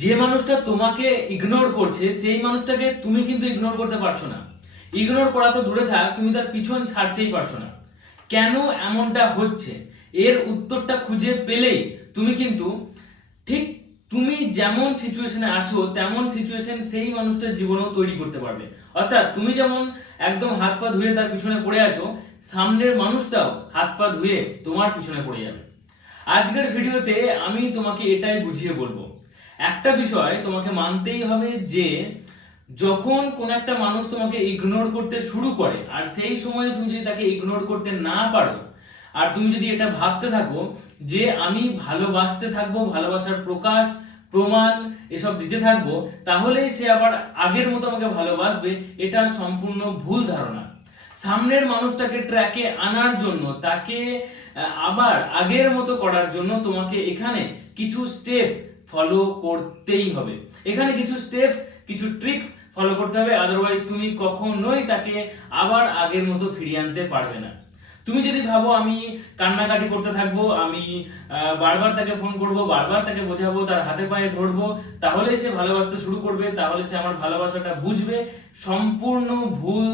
যে মানুষটা তোমাকে ইগনোর করছে, সেই মানুষটাকে তুমি কিন্তু ইগনোর করতে পারছ না। ইগনোর করা তো দূরে থাক, তুমি তার পিছন ছাড়তেই পারছ না। কেন এমনটা হচ্ছে? এর উত্তরটা খুঁজে পেলেই তুমি কিন্তু ঠিক তুমি যেমন সিচুয়েশনে আছো, তেমন সিচুয়েশন সেই মানুষটার জীবনেও তৈরি করতে পারবে। অর্থাৎ তুমি যেমন একদম হাত পা ধুয়ে তার পিছনে পড়ে আছো, সামনের মানুষটাও হাত পা ধুয়ে তোমার পিছনে পড়ে যাবে। আজকের ভিডিওতে আমি তোমাকে এটাই বুঝিয়ে বলব। একটা বিষয় তোমাকে মানতেই হবে যে, যখন কোন একটা মানুষ তোমাকে ইগনোর করতে শুরু করে, আর সেই সময় তুমি যদি তাকে ইগনোর করতে না পারো, আর তুমি যদি এটা ভাবতে থাকো যে আমি ভালোবাসতে থাকব, ভালোবাসার প্রকাশ, প্রমাণ এসব দিতে থাকব তাহলেই সে আবার আগের মতো আমাকে ভালোবাসবে, এটা সম্পূর্ণ ভুল ধারণা। সামনের মানুষটাকে ট্র্যাকে আনার জন্য, তাকে আবার আগের মতো করার জন্য তোমাকে এখানে কিছু স্টেপ ফলো করতেই হবে। এখানে কিছু স্টেপস কিছু ট্রিক্স ফলো করতে হবে আদারওয়াইজ তুমি কখনোই তাকে আবার আগের মতো ফিরিয়ে আনতে পারবে না। তুমি যদি ভাবো, আমি কান্নাকাটি করতে থাকব, আমি বারবার তাকে ফোন করব, বারবার তাকে বোঝাবো, তার হাতে পায়ে ধরবো তাহলে সে ভালোবাসতে শুরু করবে, তাহলে সে আমার ভালোবাসাটা বুঝবে। সম্পূর্ণ ভুল,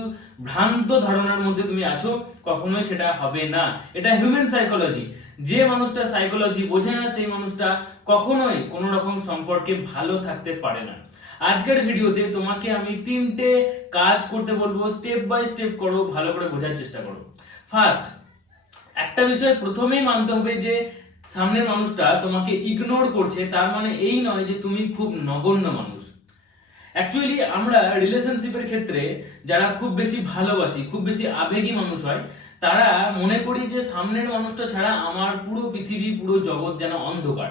ভ্রান্ত ধারণার মধ্যে তুমি আছো, কখনোই সেটা হবে না। এটা হিউম্যান সাইকোলজি যে মানুষটা সাইকোলজি বোঝে না, সেই মানুষটা কখনোই কোনো রকম সম্পর্কে ভালো থাকতে পারে না। আজকের ভিডিওতে তোমাকে আমি তিনটে কাজ করতে বলব স্টেপ বাই স্টেপ করো, ভালো করে বোঝার চেষ্টা করো। ফার্স্ট একটা বিষয় প্রথমেই মানতে হবে যে, সামনের মানুষটা তোমাকে ইগনোর করছে, তার মানে এই নয় যে তুমি খুব নগণ্য মানুষ। অ্যাকচুয়ালি আমরা রিলেশনশিপের ক্ষেত্রে যারা খুব বেশি ভালোবাসি, খুব বেশি আবেগী মানুষ হয় তারা মনে করি যে সামনের মানুষটা ছাড়া আমার পুরো পৃথিবী, পুরো জগৎ যেন অন্ধকার।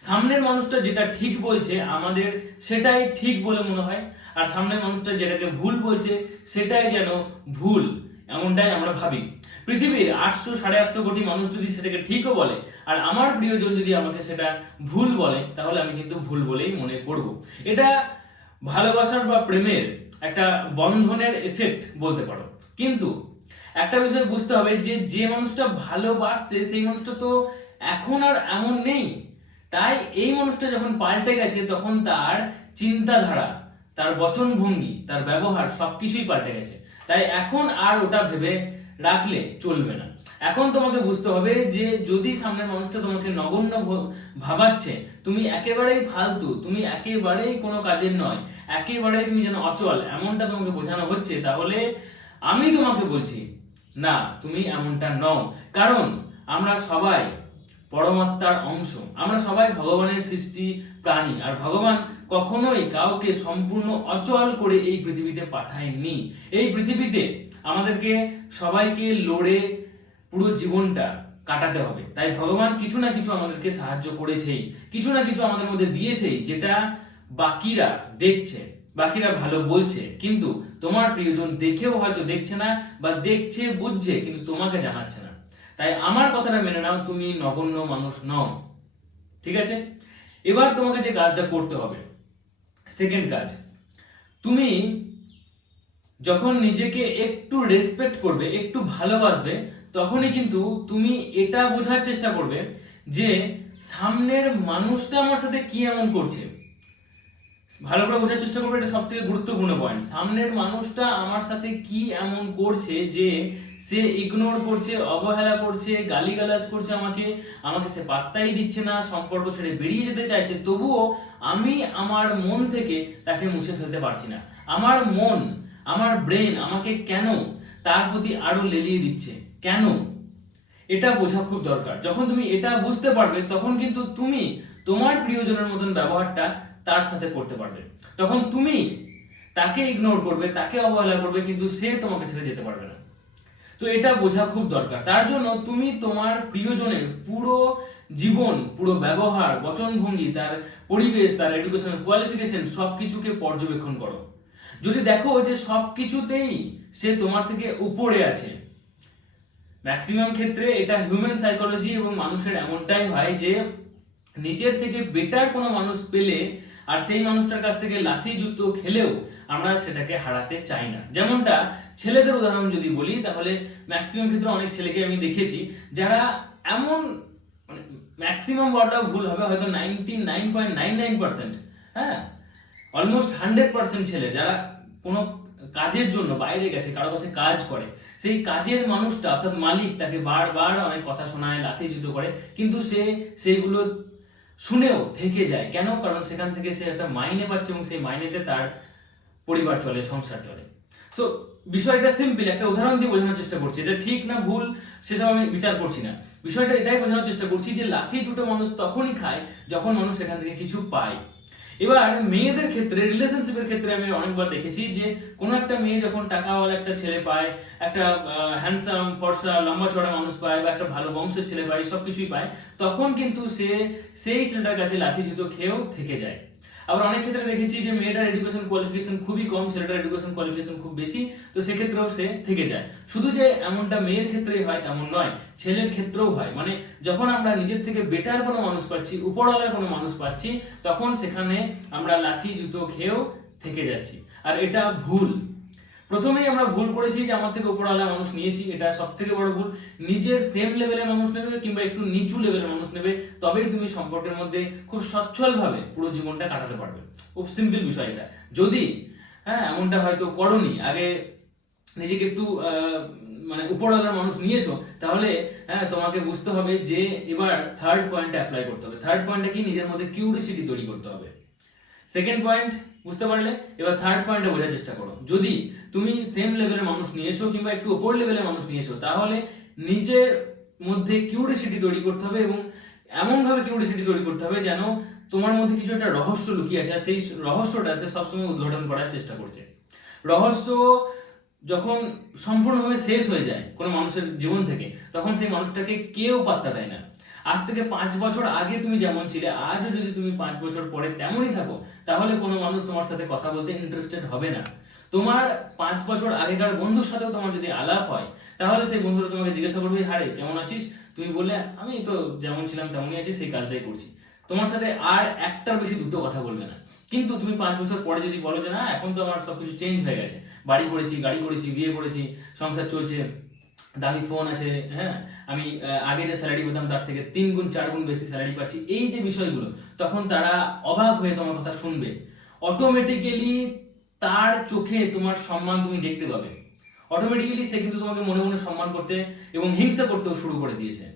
সামনের মানুষটা যেটা ঠিক বলছে, আমাদের সেটাই ঠিক বলে মনে হয়, আর সামনের মানুষটা যেটাকে ভুল বলছে, সেটাই যেন ভুল, এমনটাই আমরা ভাবি। পৃথিবীর আটশো, সাড়ে আটশো কোটি মানুষ যদি সেটাকে ঠিকও বলে, আর আমার প্রিয়জন যদি আমাকে সেটা ভুল বলে, তাহলে আমি কিন্তু ভুল বলেই মনে করব। এটা ভালোবাসার বা প্রেমের একটা বন্ধনের এফেক্ট বলতে পারো। কিন্তু একটা বিষয় বুঝতে হবে যে যে মানুষটা ভালোবাসছে, সেই মানুষটা তো এখন আর এমন নেই। তাই এই মানুষটা যখন পাল্টে গেছে, তখন তার চিন্তাধারা, তার বচনভঙ্গি, তার ব্যবহার সবকিছুই পাল্টে গেছে। তাই এখন আর ওটা ভেবে রাখলে চলবে না। এখন তোমাকে বুঝতে হবে যে, যদি সামনের মানুষটা তোমাকে নগণ্য ভাবাচ্ছে, তুমি একেবারেই ফালতু, তুমি একেবারেই কোনো কাজের নয়, একেবারেই তুমি যেন অচল, এমনটা তোমাকে বোঝানো হচ্ছে, তাহলে আমি তোমাকে বলছি না, তুমি এমনটা নও। কারণ আমরা সবাই পরমাত্মার অংশ। আমরা সবাই ভগবানের সৃষ্টি প্রাণী। আর ভগবান কখনোই কাউকে সম্পূর্ণ অচল করে এই পৃথিবীতে পাঠায়নি। এই পৃথিবীতে আমাদেরকে সবাইকে লড়ে পুরো জীবনটা কাটাতে হবে। তাই ভগবান কিছু না কিছু আমাদেরকে সাহায্য করেছেই। কিছু না কিছু আমাদের মধ্যে দিয়েছেই, যেটা বাকিরা দেখছে। বাকিরা ভালো বলছে, কিন্তু তোমার প্রিয়জন দেখেও হয়তো দেখছে না বা দেখছে, বুঝছে, কিন্তু তোমাকে জানাচ্ছে না। তাই আমার কথাটা মেনে নাও, তুমি নগণ্য মানুষ নও। ঠিক আছে? এবার তোমাকে যে কাজটা করতে হবে সেকেন্ড কাজ। তুমি যখন নিজেকে একটু রেসপেক্ট করবে, একটু ভালোবাসবে, তখনই কিন্তু তুমি এটা বোঝার চেষ্টা করবে যে সামনের মানুষটা আমার সাথে কি এমন করছে। ভালো করে বোঝার চেষ্টা করবে, এটা সব থেকে গুরুত্বপূর্ণ পয়েন্ট সামনের মানুষটা আমার সাথে কি এমন করছে যে সে ইগনোর করছে, অবহেলা করছে, গালিগালাজ করছে আমাকে আমাকে সে পাত্তাই দিচ্ছে না, সম্পর্ক ছেড়ে বেরিয়ে যেতে চাইছে, তবুও আমি আমার মন থেকে তাকে মুছে ফেলতে পারছি না। আমার মন, আমার ব্রেন আমাকে কেন তার প্রতি আরও লেলিয়ে দিচ্ছে? কেন? এটা বোঝা খুব দরকার। যখন তুমি এটা বুঝতে পারবে, তখন কিন্তু তুমি তোমার প্রিয়জনের মতন ব্যবহারটা তার সাথে করতে পারবে। তখন তুমি তাকে ইগনোর করবে, তাকে অবহেলা করবে, কিন্তু সে তোমাকে ছেড়ে যেতে পারবে না। তো এটা বোঝা খুব দরকার। তার জন্য তুমি তোমার প্রিয়জনের পুরো জীবন, পুরো ব্যবহার, বচনভঙ্গি, তার পরিবেশ, তার এডুকেশন কোয়ালিফিকেশন সব কিছুকে পর্যবেক্ষণ করো। যদি দেখো যে সব কিছুতেই সে তোমার থেকে উপরে আছে ম্যাক্সিমাম ক্ষেত্রে এটা হিউম্যান সাইকোলজি এবং মানুষের এমনটাই হয় যে, নিজের থেকে বেটার কোনো মানুষ পেলে আর সেই মানুষটার কাছ থেকে লাথি, জুতো খেলেও আমরা সেটাকে হারাতে চাই না। যেমনটা ছেলেদের উদাহরণ যদি বলি, তাহলে ম্যাক্সিমাম ক্ষেত্রে অনেক ছেলেকে আমি দেখেছি যারা এমন মানে ম্যাক্সিমাম ওয়ার্ডটা ভুল হবে, হয়তো ninety nine point nine nine percent হ্যাঁ? অলমোস্ট হান্ড্রেড পার্সেন্ট ছেলে যারা কোনো কাজের জন্য বাইরে গেছে, কারও কাছে কাজ করে, সেই কাজের মানুষটা, অর্থাৎ মালিক, তাকে বারবার অনেক কথা শোনায়, লাথি, জুতো করে, কিন্তু সে, সেইগুলো শুনেও থেকে যায়। কেন? কারণ সেখান থেকে সে একটা মাইনে পাচ্ছে এবং সেই মাইনেতে তার পরিবার চলে, সংসার চলে। সো বিষয়টা সিম্পল একটা উদাহরণ দিয়ে বোঝানোর চেষ্টা করছি। এটা ঠিক না ভুল, সেসব আমি বিচার করছি না। বিষয়টা এটাই বোঝানোর চেষ্টা করছি যে লাথি জুটো মানুষ তখনই খায় যখন মানুষ সেখান থেকে কিছু পায়। এবার মেয়েদের ক্ষেত্রে রিলেশনশিপের ক্ষেত্রে আমি অনেকবার দেখেছি যে কোনো একটা মেয়ে যখন টাকাওয়ালা একটা ছেলে পায়, একটা হ্যান্ডসাম ফর্সা, লম্বা চড়া মানুষ পায় বা একটা ভালো বংশের ছেলে পায় সব কিছুই পায়, তখন কিন্তু সে সেই ছেলেটার কাছে লাথি জুতো খেয়েও থেকে যায়। আবার অনেক ক্ষেত্রে দেখেছি যে মেয়েটার এডুকেশন কোয়ালিফিকেশন খুবই কম, ছেলেটার এডুকেশন কোয়ালিফিকেশন খুব বেশি, তো সেক্ষেত্রেও সে থেকে যায়। শুধু যে এমনটা মেয়ের ক্ষেত্রেই হয় তেমন নয়, ছেলের ক্ষেত্রেও হয়। মানে যখন আমরা নিজের থেকে বেটার কোনো মানুষ পাচ্ছি, উপরওয়ালার কোনো মানুষ পাচ্ছি, তখন সেখানে আমরা লাথি, জুতো খেয়েও থেকে যাচ্ছি। আর এটা ভুল। প্রথমেই আমরা ভুল করেছি যে আমার থেকে উপরওয়ালা মানুষ নিয়েছি, এটা সব থেকে বড় ভুল। নিজের সেম লেভেলের মানুষ নেবে কিংবা একটু নিচু লেভেলের মানুষ নেবে, তবেই তুমি সম্পর্কের মধ্যে খুব সচ্ছলভাবে পুরো জীবনটা কাটাতে পারবে। খুব সিম্পল বিষয় এটা। যদি হ্যাঁ এমনটা হয়তো করনি, আগে নিজেকে একটু মানে উপরওয়ালার মানুষ নিয়েছো, তাহলে হ্যাঁ তোমাকে বুঝতে হবে যে এবার থার্ড পয়েন্টটা অ্যাপ্লাই করতে হবে। থার্ড পয়েন্টটা কি? নিজের মধ্যে কিউরিসিটি তৈরি করতে হবে। সেকেন্ড পয়েন্ট বুঝতে পারলে? এবার থার্ড পয়েন্টে বোঝার চেষ্টা করো। যদি তুমি সেম লেভেলের মানুষ নিয়েছো কিংবা একটু ওপর লেভেলের মানুষ নিয়েছো, তাহলে নিজের মধ্যে কিউরিসিটি তৈরি করতে হবে এবং এমনভাবে কিউরিসিটি তৈরি করতে হবে যেন তোমার মধ্যে কিছু একটা রহস্য লুকিয়ে আছে, আর সেই রহস্যটা সে সবসময় উদ্ঘাটন করার চেষ্টা করছে। রহস্য যখন সম্পূর্ণভাবে শেষ হয়ে যায় কোনো মানুষের জীবন থেকে, তখন সেই মানুষটাকে কেউ পাত্তা দেয় না। আজ থেকে পাঁচ বছর আগে তুমি যেমন ছিলে, আজও যদি তুমি পাঁচ বছর পরে তেমনই থাকো, তাহলে কোনো মানুষ তোমার সাথে কথা বলতে ইন্টারেস্টেড হবে না। তোমার পাঁচ বছর আগেকার বন্ধুর সাথেও তোমার যদি আলাপ হয়, তাহলে সেই বন্ধুরা তোমাকে জিজ্ঞাসা করবে, হারে, কেমন আছিস? তুমি বললে, আমি তো যেমন ছিলাম তেমনই আছি, সেই কাজটাই করছি। তোমার সাথে আর একটার বেশি দুটো কথা বলবে না। কিন্তু তুমি পাঁচ বছর পরে যদি বলো যে, না, এখন তো আমার সবকিছু চেঞ্জ হয়ে গেছে। বাড়ি করেছি, গাড়ি করেছি, বিয়ে করেছি, সংসার চলছে দামি ফোন আছে হ্যাঁ? আমি আগে যে স্যালারি পেতাম তার থেকে তিন গুণ, চার গুণ বেশি স্যালারি পাচ্ছি। এই যে বিষয়গুলো, তখন তারা অবাক হয়ে তোমার কথা শুনবে। অটোমেটিক্যালি তার চোখে তোমার সম্মান তুমি দেখতে পাবে। অটোমেটিক্যালি সে কিন্তু তোমাকে মনে মনে সম্মান করতে এবং হিংসা করতেও শুরু করে দিয়েছে।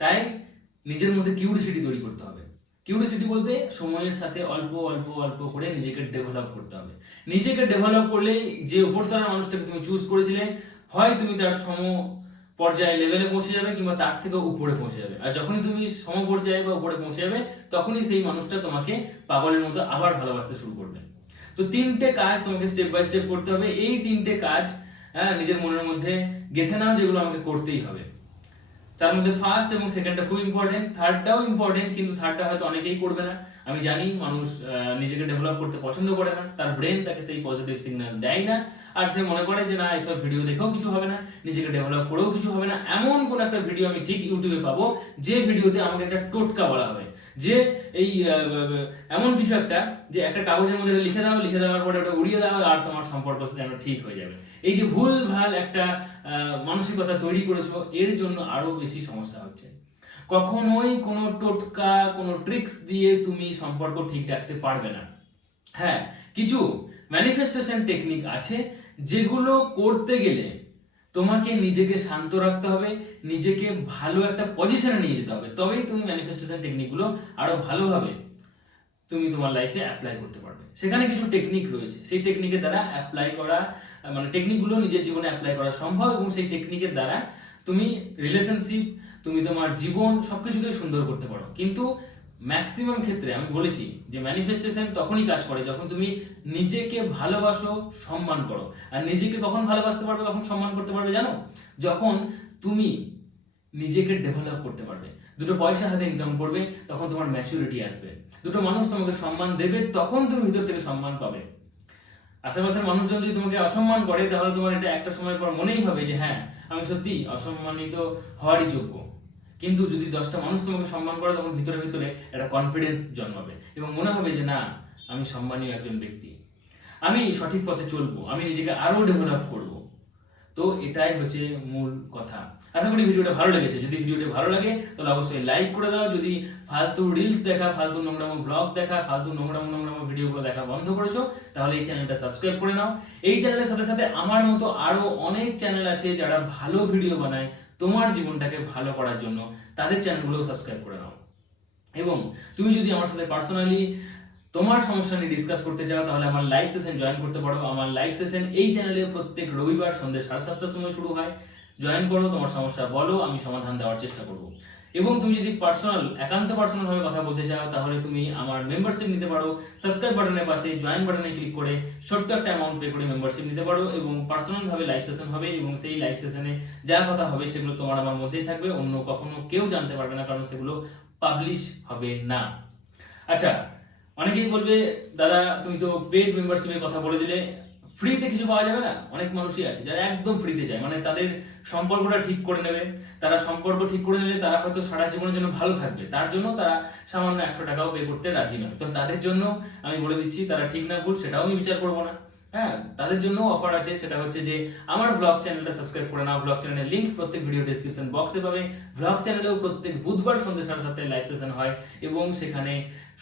তাই নিজের মধ্যে কিউরিসিটি তৈরি করতে হবে। কিউরিসিটি বলতে সময়ের সাথে অল্প অল্প অল্প করে নিজেকে ডেভেলপ করতে হবে। নিজেকে ডেভেলপ করলেই যে উপরতলার মানুষটাকে তুমি চুজ করেছিলে হয় তুমি তার সম পর্যায়ে লেভেলে পৌঁছে যাবে কিংবা তার থেকেও উপরে পৌঁছে যাবে। আর যখনই তুমি সম পর্যায়ে বা উপরে পৌঁছে যাবে, তখনই সেই মানুষটা তোমাকে পাগলের মতো আবার ভালোবাসতে শুরু করবে। তো তিনটে কাজ তোমাকে স্টেপ বাই স্টেপ করতে হবে। এই তিনটে কাজ হ্যাঁ নিজের মনের মধ্যে গেছে নাও যেগুলো আমাকে করতেই হবে। তার মধ্যে ফার্স্ট এবং সেকেন্ডটা খুব ইম্পর্টেন্ট থার্ডটাও ইম্পর্টেন্ট কিন্তু থার্ডটা হয়তো অনেকেই করবে না। আমি জানি মানুষ নিজেকে ডেভেলপ করতে পছন্দ করে না, তার ব্রেন তাকে সেই পজিটিভ সিগন্যাল দেয় না, আর সে মনে করে যে, না এইসব ভিডিও দেখেও কিছু হবে না, নিজেকে ডেভেলপ করেও কিছু হবে না। এমন কোন একটা ভিডিও আমি ঠিক ইউটিউবে পাবো, যে ভিডিওতে আমাকে একটা টোটকা বলা হবে। যে এই এমন কিছু একটা যে একটা কাগজের মধ্যে লিখে দাও, লিখে দেওয়ার পরে ওটা উড়িয়ে দাও, আর তোমার সম্পর্ক যেন ঠিক হয়ে যাবে। এই যে ভুল ভালো একটা মানসিকতা তৈরি করেছ, এর জন্য আরও বেশি সমস্যা হচ্ছে। কখনোই কোনো টোটকা, কোনো ট্রিক্স দিয়ে তুমি সম্পর্ক ঠিক রাখতে পারবে না। হ্যাঁ কিছু ম্যানিফেস্টেশন টেকনিক আছে, যেগুলো করতে গেলে তোমাকে নিজেকে শান্ত রাখতে হবে, নিজেকে ভালো একটা পজিশনে নিয়ে যেতে হবে। তবেই তুমি ম্যানিফেস্টেশন টেকনিকগুলো আরও ভালোভাবে তুমি তোমার লাইফে অ্যাপ্লাই করতে পারবে। সেখানে কিছু টেকনিক রয়েছে। সেই টেকনিকের দ্বারা অ্যাপ্লাই করা মানে টেকনিকগুলো নিজের জীবনে অ্যাপ্লাই করা সম্ভব এবং সেই টেকনিকের দ্বারা তুমি রিলেশনশিপ তুমি তোমার জীবন সব সবকিছুকে সুন্দর করতে পারো। কিন্তু ম্যাক্সিমাম ক্ষেত্রে আমি বলেছি যে ম্যানিফেস্টেশন তখনই কাজ করে যখন তুমি নিজেকে ভালোবাসো, সম্মান করো। আর নিজেকে কখন ভালোবাসতে পারবে, কখন সম্মান করতে পারবে জানো? যখন তুমি নিজেকে ডেভেলপ করতে পারবে। দুটো পয়সা হাতে ইনকাম করবে, তখন তোমার ম্যাচুরিটি আসবে। দুটো মানুষ তোমাকে সম্মান দেবে, তখন তুমি ভিতর থেকে সম্মান পাবে। আশেপাশের মানুষজন যদি তোমাকে অসম্মান করে, তাহলে তোমার এটা একটা সময় পর মনেই হবে যে হ্যাঁ আমি সত্যি অসম্মানিত হওয়ারই যোগ্য। কিন্তু যদি দশটা মানুষ তোমাকে সম্মান করে, তখন ভিতরে ভিতরে একটা কনফিডেন্স জন্মাবে এবং মনে হবে যে, না, আমি সম্মানীয় একজন ব্যক্তি। আমি সঠিক পথে চলবো, আমি নিজেকে আরও ডেভেলপ করব। তো এটাই হচ্ছে মূল কথা। আশা করি ভিডিওটা ভালো লেগেছে। যদি ভিডিওটা ভালো লাগে, তাহলে অবশ্যই লাইক করে দাও। যদি ফালতু রিলস দেখা, ফালতু নোংরামো ব্লগ দেখা, ফালতু নোংরামো নোংরামো ভিডিওগুলো দেখা বন্ধ করেছ, তাহলে এই চ্যানেলটা সাবস্ক্রাইব করে নাও। এই চ্যানেলের সাথে সাথে আমার মতো আরও অনেক চ্যানেল আছে যারা ভালো ভিডিও বানায়। তোমার জীবনটাকে ভালো করার জন্য তাদের চ্যানেলগুলোও সাবস্ক্রাইব করে নাও। এবং তুমি যদি আমার সাথে পার্সোনালি তোমার সমস্যা নিয়ে ডিসকাস করতে চাও, তাহলে আমার লাইভ সেশন জয়েন করতে পারো। আমার লাইভ সেশন এই চ্যানেলে প্রত্যেক রবিবার সন্ধ্যে সাড়ে সাতটার সময় শুরু হয়। জয়েন করো, তোমার সমস্যা বলো, আমি সমাধান দেওয়ার চেষ্টা করব। এবং তুমি যদি পার্সোনাল একান্ত পার্সোনাল ভাবে কথা বলতে চাও, তাহলে তুমি আমার মেম্বারশিপ নিতে পারো। সাবস্ক্রাইব বাটনের পাশে জয়েন বাটনে ক্লিক করে ছোট্ট একটা অ্যামাউন্ট পে করে মেম্বারশিপ নিতে পারো এবং পার্সোনাল ভাবে লাইভ সেশন হবে এবং সেই লাইভ সেশনে যা কথা হবে সেগুলো তোমার আমার মধ্যেই থাকবে, অন্য কখনো কেউ জানতে পারবে না কারণ সেগুলো পাবলিশ হবে না। আচ্ছা অনেকেই বলবে, দাদা, তুমি তো পেড মেম্বারশিপের কথা বলে দিলে ফ্রিতে কিছু পাওয়া যাবে না? অনেক মানুষই আছে, যারা একদম ফ্রিতে চায় মানে তাদের সম্পর্কটা ঠিক করে নেবে। তারা সম্পর্ক ঠিক করে নিলে তারা হয়তো সারা জীবনের জন্য ভালো থাকবে। তার জন্য তারা সামান্য একশো টাকাও পে করতে রাজি নয়। তো তাদের জন্য আমি বলে দিচ্ছি, তারা ঠিক না ভুল, সেটাও আমি বিচার করব না। হ্যাঁ তাদের জন্য অফার আছে। সেটা হচ্ছে যে, আমার ব্লগ চ্যানেলটা সাবস্ক্রাইব করে নাও। ব্লগ চ্যানেলের লিঙ্ক প্রত্যেক ভিডিও ডেসক্রিপশন বক্সে পাবে। ব্লগ চ্যানেলেও প্রত্যেক বুধবার সন্ধ্যে সাড়ে সাতটায় লাইভ সেশন হয় এবং সেখানে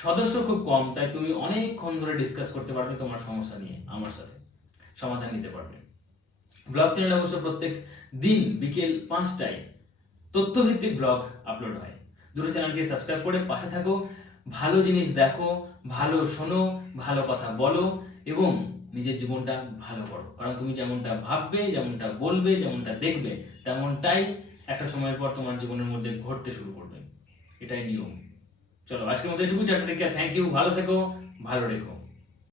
সদস্য খুব কম, তাই তুমি অনেকক্ষণ ধরে ডিসকাস করতে পারবে তোমার সমস্যা নিয়ে, আমার সাথে। সমাধান নিতে পারবে। ব্লগ চ্যানেলে অবশ্য প্রত্যেক দিন বিকেল পাঁচটায় তথ্যভিত্তিক ব্লগ আপলোড হয়। দুটো চ্যানেলকে সাবস্ক্রাইব করে পাশে থাকো, ভালো জিনিস দেখো, ভালো শোনো, ভালো কথা বলো এবং নিজের জীবনটা ভালো করো। কারণ তুমি যেমনটা ভাববে, যেমনটা বলবে, যেমনটা দেখবে, তেমনটাই একটা সময়ের পর তোমার জীবনের মধ্যে ঘটতে শুরু করবে। এটাই নিয়ম। চলো, আজকের মধ্যে এটুকুই। Tata thank you. ভালো থেকো, ভালো রেখো।